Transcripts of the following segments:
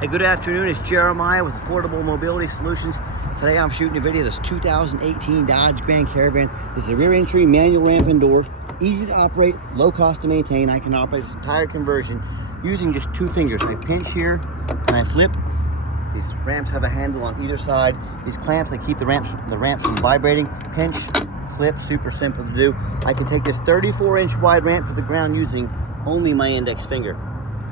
Hey, good afternoon. It's Jeremiah with Affordable Mobility Solutions. Today I'm shooting a video of this 2018 Dodge Grand Caravan. This is a rear entry manual ramp and door, easy to operate, low cost to maintain. I can operate this entire conversion using just two fingers. I pinch here and I flip. These ramps have a handle on either side. These clamps, they keep the ramps from vibrating. Pinch, flip, super simple to do. I can take this 34-inch wide ramp to the ground using only my index finger.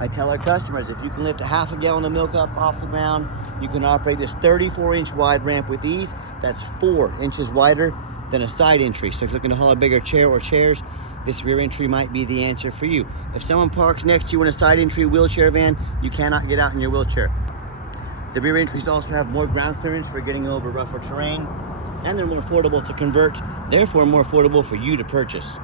I tell our customers, if you can lift a half a gallon of milk up off the ground, you can operate this 34-inch wide ramp with ease. That's 4 inches wider than a side entry. So if you're looking to haul a bigger chair or chairs, this rear entry might be the answer for you. If someone parks next to you in a side entry wheelchair van, you cannot get out in your wheelchair. The rear entries also have more ground clearance for getting over rougher terrain, and they're more affordable to convert, therefore more affordable for you to purchase.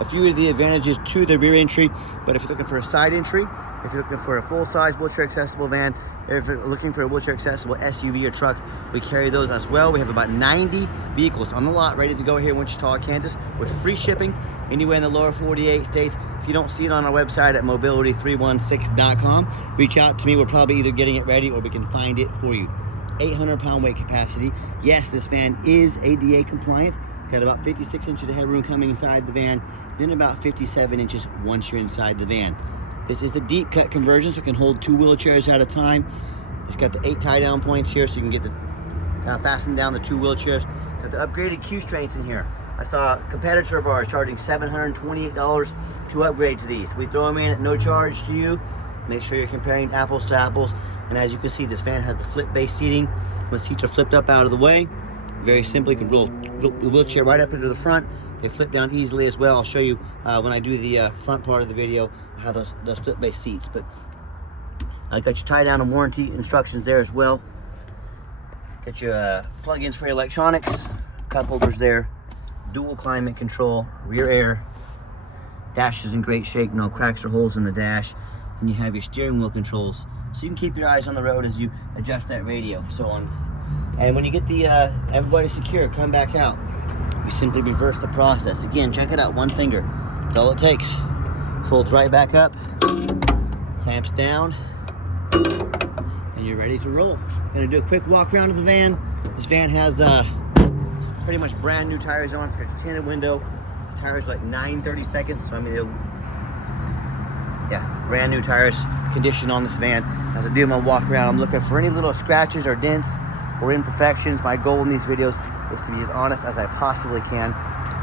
A few of the advantages to the rear entry, but if you're looking for a side entry, if you're looking for a full-size wheelchair accessible van, if you're looking for a wheelchair accessible SUV or truck, we carry those as well. We have about 90 vehicles on the lot ready to go here in Wichita, Kansas, with free shipping anywhere in the lower 48 states. If you don't see it on our website at mobility316.com, reach out to me. We're probably either getting it ready or we can find it for you. 800-pound weight capacity. Yes, this van is ADA compliant. Got about 56 inches of headroom coming inside the van, then about 57 inches once you're inside the van. This is the deep cut conversion, so it can hold 2 wheelchairs at a time. It's got the 8 tie down points here, so you can get the fasten down the 2 wheelchairs. Got the upgraded Q strains in here. I saw a competitor of ours charging $728 to upgrade to these. We throw them in at no charge to you. Make sure you're comparing apples to apples. And as you can see, this van has the flip base seating. When the seats are flipped up out of the way, very simply, you can roll the wheelchair right up into the front. They flip down easily as well. I'll show you when I do the front part of the video how those flip base seats. But I got your tie down and warranty instructions there as well. Got your plug-ins for your electronics, cup holders there, dual climate control, rear air. Dash is in great shape, no cracks or holes in the dash. And you have your steering wheel controls, so you can keep your eyes on the road as you adjust that radio. And when you get the everybody secure, come back out. You simply reverse the process. Again, check it out, one finger. That's all it takes. Folds right back up, clamps down, and you're ready to roll. Gonna do a quick walk around of the van. This van has pretty much brand new tires on. It's got your tinted window. This tires are like 9/32, so I mean, brand new tires, condition on this van. As I do my walk around, I'm looking for any little scratches or dents or imperfections. My goal in these videos is to be as honest as I possibly can.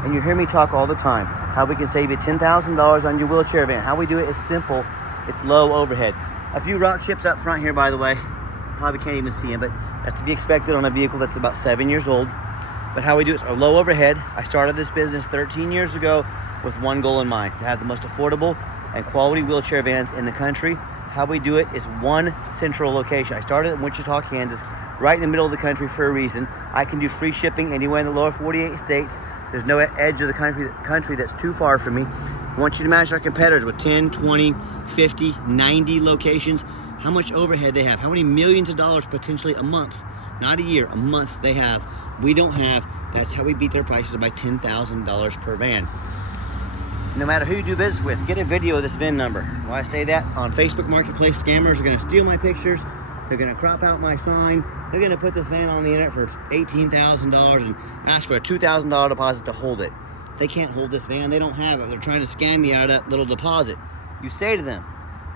And you hear me talk all the time, how we can save you $10,000 on your wheelchair van. How we do it is simple. It's low overhead. A few rock chips up front here, by the way. Probably can't even see them, but that's to be expected on a vehicle that's about 7 years old. But how we do it is our low overhead. I started this business 13 years ago with one goal in mind, to have the most affordable and quality wheelchair vans in the country. How we do it is one central location. I started in Wichita, Kansas, right in the middle of the country for a reason. I can do free shipping anywhere in the lower 48 states. There's no edge of the country that's too far from me. I want you to match our competitors with 10, 20, 50, 90 locations. How much overhead they have, how many millions of dollars potentially a month, not a year, a month they have. We don't have. That's how we beat their prices by $10,000 per van. No matter who you do business with, get a video of this VIN number. Why I say that? On Facebook Marketplace, scammers are gonna steal my pictures. They're gonna crop out my sign. They're gonna put this van on the internet for $18,000 and ask for a $2,000 deposit to hold it. They can't hold this van, they don't have it. They're trying to scam me out of that little deposit. You say to them,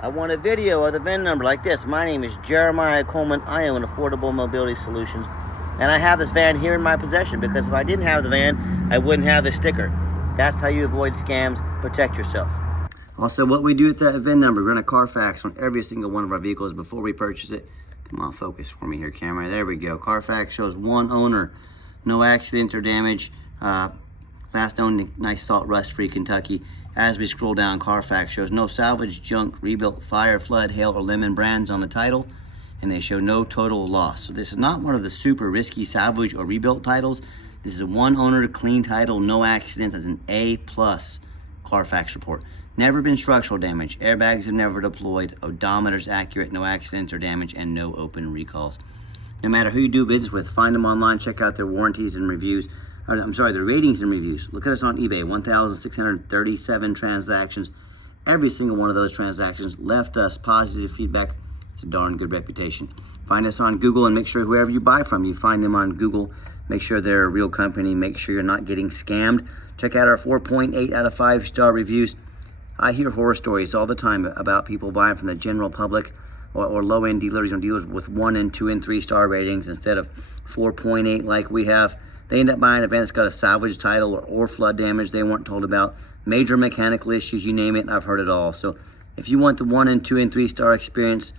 I want a video of the VIN number like this. My name is Jeremiah Coleman. I own Affordable Mobility Solutions. And I have this van here in my possession because if I didn't have the van, I wouldn't have the sticker. That's how you avoid scams, protect yourself. Also, what we do with that VIN number, we run a Carfax on every single one of our vehicles before we purchase it. Come on, focus for me here, camera. There we go. Carfax shows one owner, no accidents or damage. Last owned, nice salt rust-free Kentucky. As we scroll down, Carfax shows no salvage, junk, rebuilt, fire, flood, hail, or lemon brands on the title, and they show no total loss. So this is not one of the super risky salvage or rebuilt titles. This is a one owner, clean title, no accidents, as an A+ Carfax report. Never been structural damage. Airbags have never deployed. Odometer's accurate, no accidents or damage, and no open recalls. No matter who you do business with, find them online, check out their warranties and reviews. Their ratings and reviews. Look at us on eBay, 1,637 transactions. Every single one of those transactions left us positive feedback It's a darn good reputation. Find us on Google and make sure whoever you buy from, you find them on Google. Make sure they're a real company. Make sure you're not getting scammed. Check out our 4.8 out of 5-star reviews. I hear horror stories all the time about people buying from the general public or low-end dealers, dealers with 1 and 2 and 3-star ratings instead of 4.8 like we have. They end up buying an event that's got a salvage title or flood damage they weren't told about, major mechanical issues, you name it, I've heard it all. So if you want the 1 and 2 and 3-star experience,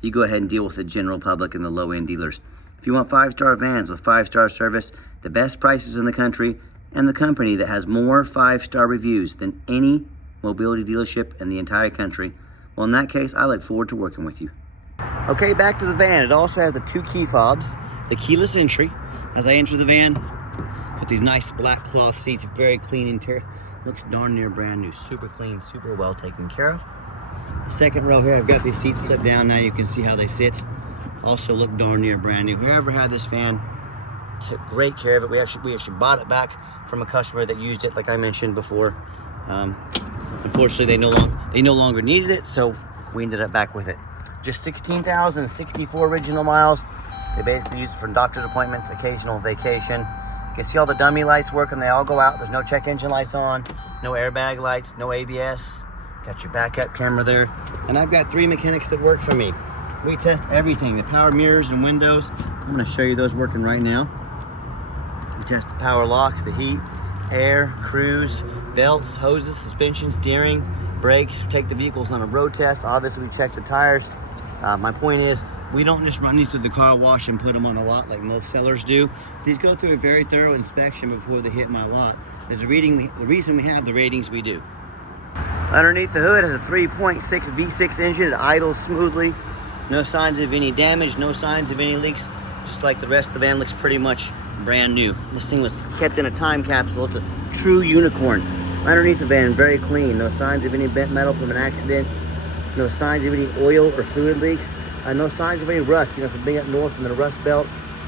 you go ahead and deal with the general public and the low-end dealers. If you want 5-star vans with 5-star service, the best prices in the country, and the company that has more 5-star reviews than any mobility dealership in the entire country, well, in that case, I look forward to working with you. Okay, back to the van. It also has the 2 key fobs, the keyless entry. As I enter the van, with these nice black cloth seats, very clean interior. Looks darn near brand new, super clean, super well taken care of. The second row here, I've got these seats slipped down. Now you can see how they sit. Also look darn near brand new. Whoever had this van took great care of it. We actually bought it back from a customer that used it, like I mentioned before. Unfortunately, they no longer needed it, so we ended up back with it. Just 16,064 original miles. They basically use it for doctor's appointments, occasional vacation. You can see all the dummy lights working. They all go out. There's no check engine lights on, no airbag lights, no ABS. Got your backup camera there. And I've got 3 mechanics that work for me. We test everything, the power mirrors and windows. I'm gonna show you those working right now. We test the power locks, the heat, air, cruise, belts, hoses, suspension, steering, brakes. We take the vehicles on a road test. Obviously, we check the tires. My point is, we don't just run these through the car wash and put them on the lot like most sellers do. These go through a very thorough inspection before they hit my lot. There's the reason we have the ratings we do. Underneath the hood is a 3.6 V6 engine. It idles smoothly. No signs of any damage, no signs of any leaks. Just like the rest of the van, looks pretty much brand new. This thing was kept in a time capsule. It's a true unicorn. Underneath the van, very clean. No signs of any bent metal from an accident. No signs of any oil or fluid leaks. No signs of any rust, from being up north in the Rust Belt.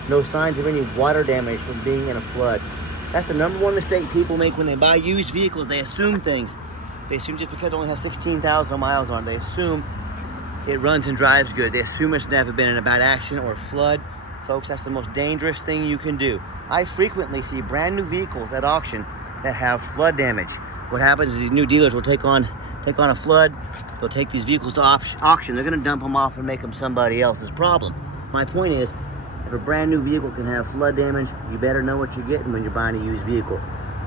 No signs of any water damage from being in a flood. That's the #1 mistake people make when they buy used vehicles. They assume things. They assume just because it only has 16,000 miles on it, they assume it runs and drives good. They assume it's never been in a bad accident or flood. Folks, that's the most dangerous thing you can do. I frequently see brand new vehicles at auction that have flood damage. What happens is these new dealers will take on a flood. They'll take these vehicles to auction. They're gonna dump them off and make them somebody else's problem. My point is, if a brand new vehicle can have flood damage, you better know what you're getting when you're buying a used vehicle.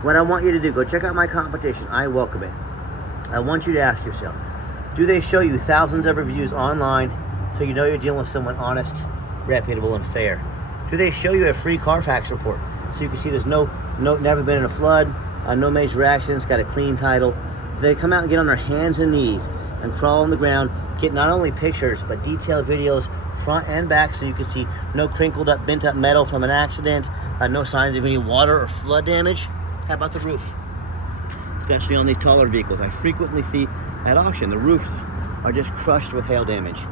What I want you to do, go check out my competition. I welcome it. I want you to ask yourself, do they show you thousands of reviews online so you know you're dealing with someone honest, reputable, and fair? Do they show you a free Carfax report so you can see there's never been in a flood, no major accidents, got a clean title? They come out and get on their hands and knees and crawl on the ground, get not only pictures but detailed videos front and back so you can see no crinkled up, bent up metal from an accident, no signs of any water or flood damage. How about the roof? Especially on these taller vehicles, I frequently see at auction the roofs are just crushed with hail damage,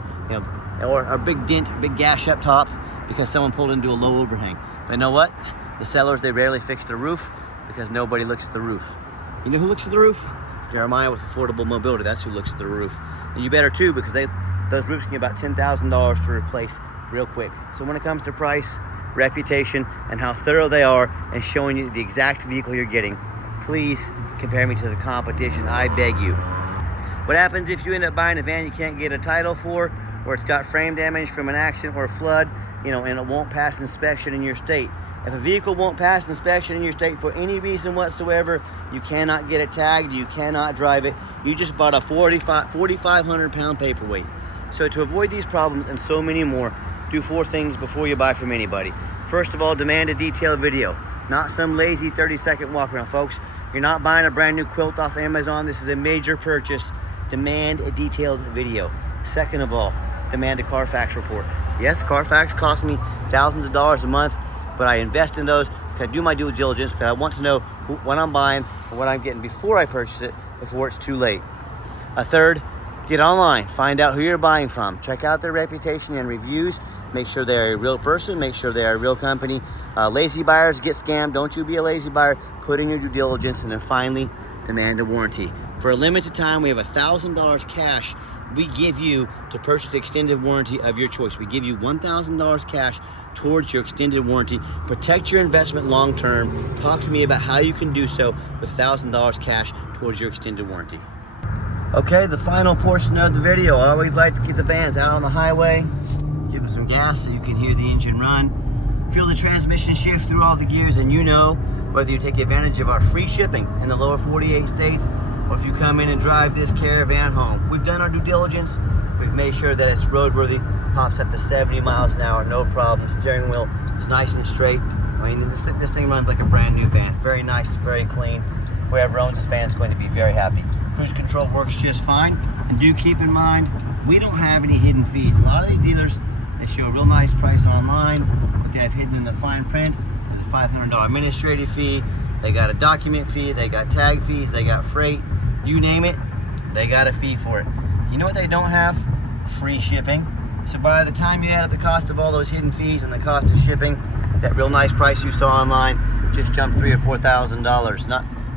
or a big dent, a big gash up top because someone pulled into a low overhang. But you know what? The sellers, they rarely fix the roof because nobody looks at the roof. You know who looks at the roof? Jeremiah with Affordable Mobility. That's who looks at the roof. And you better too, because those roofs can be about $10,000 to replace real quick. So when it comes to price, reputation, and how thorough they are and showing you the exact vehicle you're getting, please compare me to the competition, I beg you. What happens if you end up buying a van you can't get a title for, or it's got frame damage from an accident or a flood, and it won't pass inspection in your state? If a vehicle won't pass inspection in your state for any reason whatsoever, you cannot get it tagged, you cannot drive it. You just bought a 4,500 pound paperweight. So to avoid these problems and so many more, do 4 things before you buy from anybody. First of all, demand a detailed video, not some lazy 30-second walk around, folks. You're not buying a brand new quilt off Amazon. This is a major purchase. Demand a detailed video. Second of all, demand a Carfax report. Yes, Carfax costs me thousands of dollars a month, but I invest in those because I do my due diligence, because I want to know what I'm buying and what I'm getting before I purchase it, before it's too late. Third, get online. Find out who you're buying from. Check out their reputation and reviews. Make sure they're a real person. Make sure they're a real company. Lazy buyers get scammed. Don't you be a lazy buyer. Put in your due diligence. And then finally, demand a warranty. For a limited time, we have $1,000 cash we give you to purchase the extended warranty of your choice. We give you $1,000 cash towards your extended warranty. Protect your investment long term. Talk to me about how you can do so with $1,000 cash towards your extended warranty. Okay, the final portion of the video. I always like to keep the vans out on the highway. Give them some gas so you can hear the engine run. Feel the transmission shift through all the gears, and you know whether you take advantage of our free shipping in the lower 48 states or if you come in and drive this Caravan home. We've done our due diligence. We've made sure that it's roadworthy, pops up to 70 miles an hour, no problem. Steering wheel is nice and straight. I mean, this thing runs like a brand new van. Very nice, very clean. Whoever owns this van is going to be very happy. Cruise control works just fine. And do keep in mind, we don't have any hidden fees. A lot of these dealers, they show a real nice price online, but they have hidden in the fine print. There's a $500 administrative fee. They got a document fee. They got tag fees. They got freight. You name it, they got a fee for it. You know what they don't have? Free shipping. So by the time you add up the cost of all those hidden fees and the cost of shipping, that real nice price you saw online just jumped $3,000 or $4,000.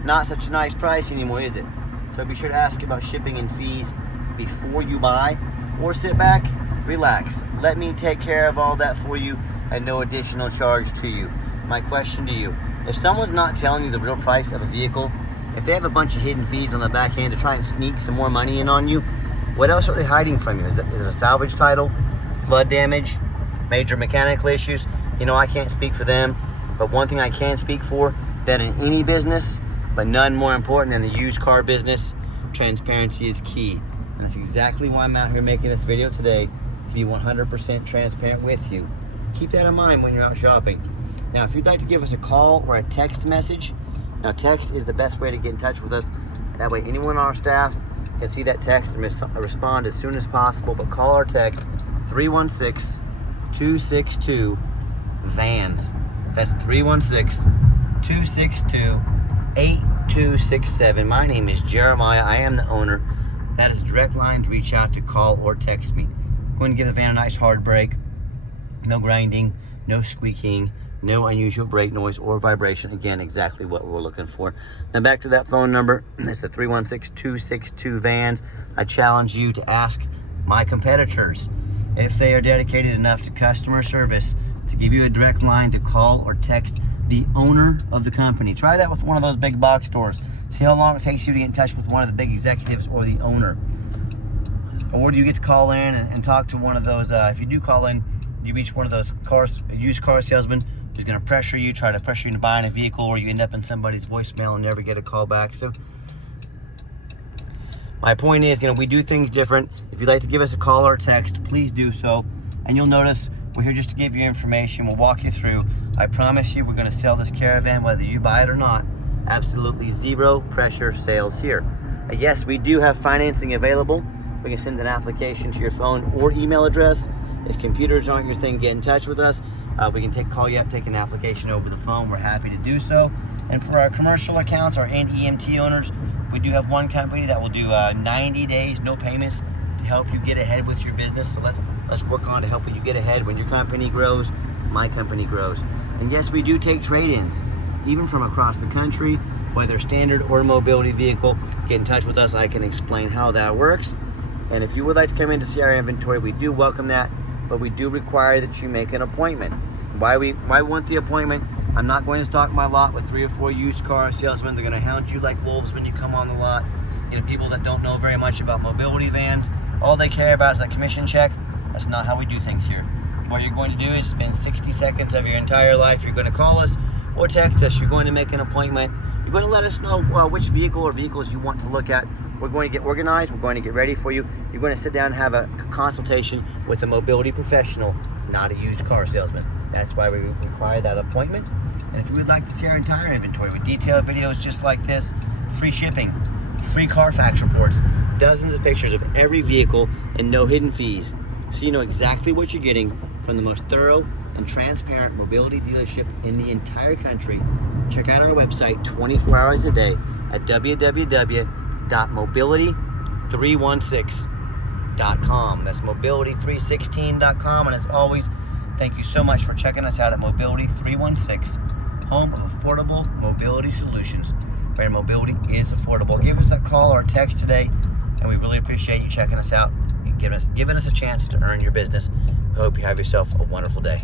Not such a nice price anymore, is it? So be sure to ask about shipping and fees before you buy, or sit back, relax. Let me take care of all that for you at no additional charge to you. My question to you, if someone's not telling you the real price of a vehicle, if they have a bunch of hidden fees on the back end to try and sneak some more money in on you, what else are they hiding from you? Is it a salvage title, flood damage, major mechanical issues? You know, I can't speak for them, but one thing I can speak for, that in any business, but none more important than the used car business, transparency is key. And that's exactly why I'm out here making this video today, to be 100% transparent with you. Keep that in mind when you're out shopping. Now, if you'd like to give us a call or a text message, now text is the best way to get in touch with us. That way anyone on our staff can see that text and respond as soon as possible. But call or text 316-262-VANS. That's 316-262-8267. My name is Jeremiah. I am the owner. That is a direct line to reach out to, call or text me. I'm going to give the van a nice hard brake. No grinding, no squeaking, no unusual brake noise or vibration. Again, exactly what we're looking for. Now back to that phone number. It's the 316-262-VANS. I challenge you to ask my competitors if they are dedicated enough to customer service to give you a direct line to call or text the owner of the company. Try that with one of those big box stores. See how long it takes you to get in touch with one of the big executives or the owner. Or do you get to call in and talk to one of those, if you do call in, you reach one of those used car salesmen who's going to pressure you, try to pressure you into buying a vehicle, or you end up in somebody's voicemail and never get a call back. So my point is, you know, we do things different. If you'd like to give us a call or a text, please do so. And you'll notice we're here just to give you information. We'll walk you through. I promise you we're going to sell this Caravan whether you buy it or not. Absolutely zero pressure sales here. Yes, we do have financing available. We can send an application to your phone or email address. If computers aren't your thing, get in touch with us. We can call you up, take an application over the phone. We're happy to do so. And for our commercial accounts, our NEMT owners, we do have one company that will do 90 days, no payments, to help you get ahead with your business. So let's work on to help you get ahead. When your company grows, my company grows. And yes, we do take trade-ins, even from across the country, whether standard or mobility vehicle. Get in touch with us. I can explain how that works. And if you would like to come in to see our inventory, we do welcome that, but we do require that you make an appointment. Why we want the appointment? I'm not going to stock my lot with 3 or 4 used car salesmen. They're going to hound you like wolves when you come on the lot. You know, people that don't know very much about mobility vans. All they care about is that commission check. That's not how we do things here. What you're going to do is spend 60 seconds of your entire life. You're going to call us or text us. You're going to make an appointment. You're going to let us know which vehicle or vehicles you want to look at. We're going to get organized. We're going to get ready for you. You're going to sit down and have a consultation with a mobility professional, not a used car salesman. That's why we require that appointment. And if you would like to see our entire inventory with detailed videos just like this, free shipping, free Carfax reports, dozens of pictures of every vehicle, and no hidden fees, so you know exactly what you're getting from the most thorough and transparent mobility dealership in the entire country, check out our website 24 hours a day at www.mobility316.com. That's mobility316.com. And as always, thank you so much for checking us out at Mobility 316, home of affordable mobility solutions. Brand mobility is affordable. Give us that call or text today, and we really appreciate you checking us out and giving us a chance to earn your business. We hope you have yourself a wonderful day.